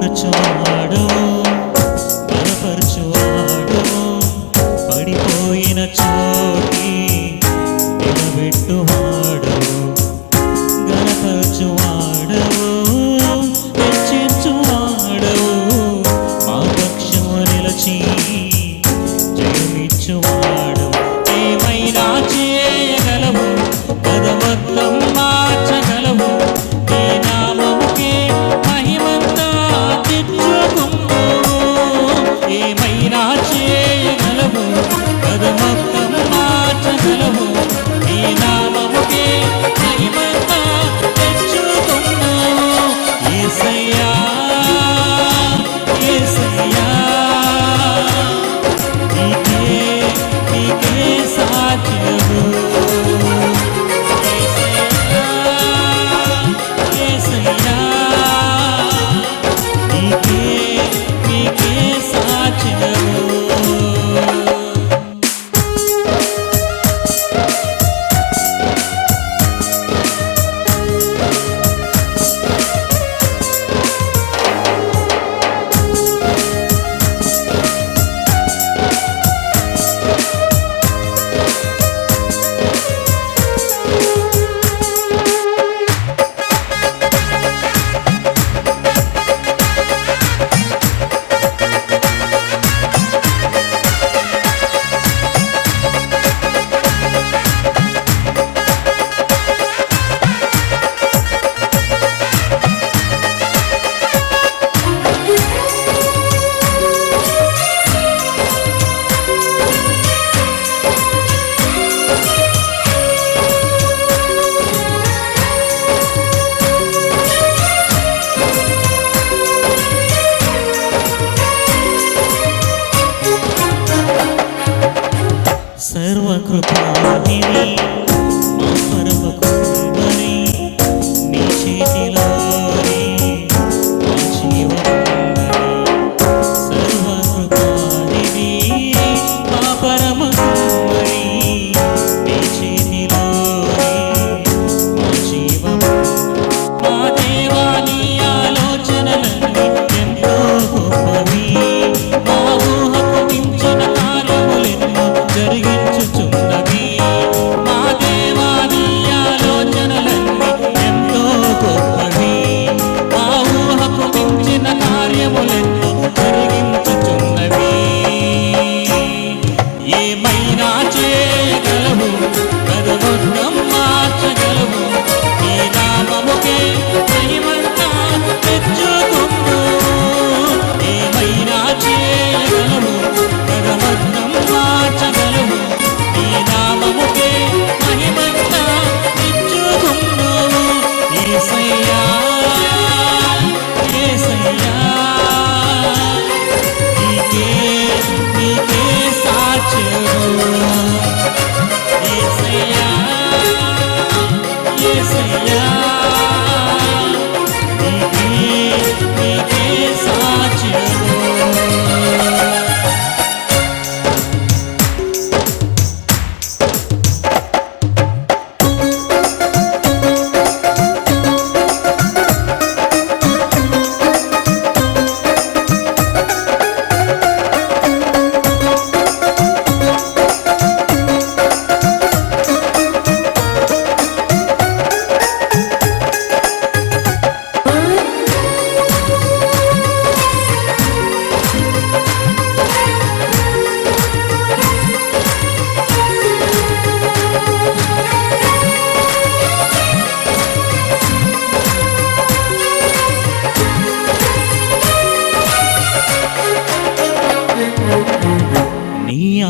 그렇죠. 말은 Devi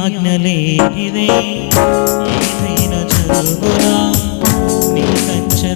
ఆజ్ఞలేనిదే ఏదైనా చదువురా నీ కంచె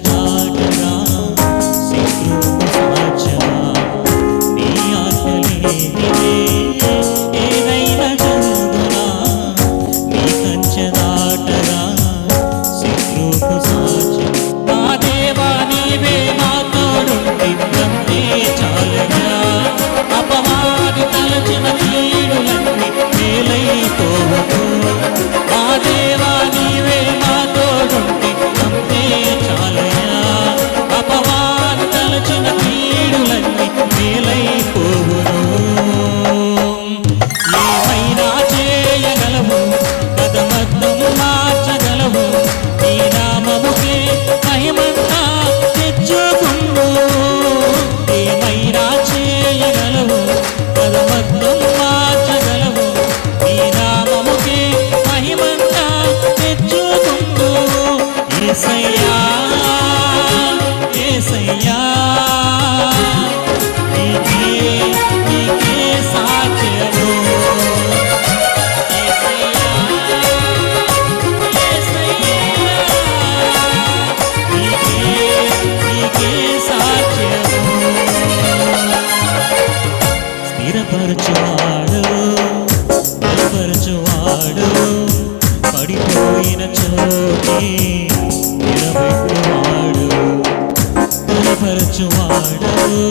రక్షించువాడవు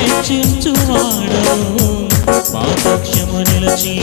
రక్షించువాడవు మా పక్షము నిలిచి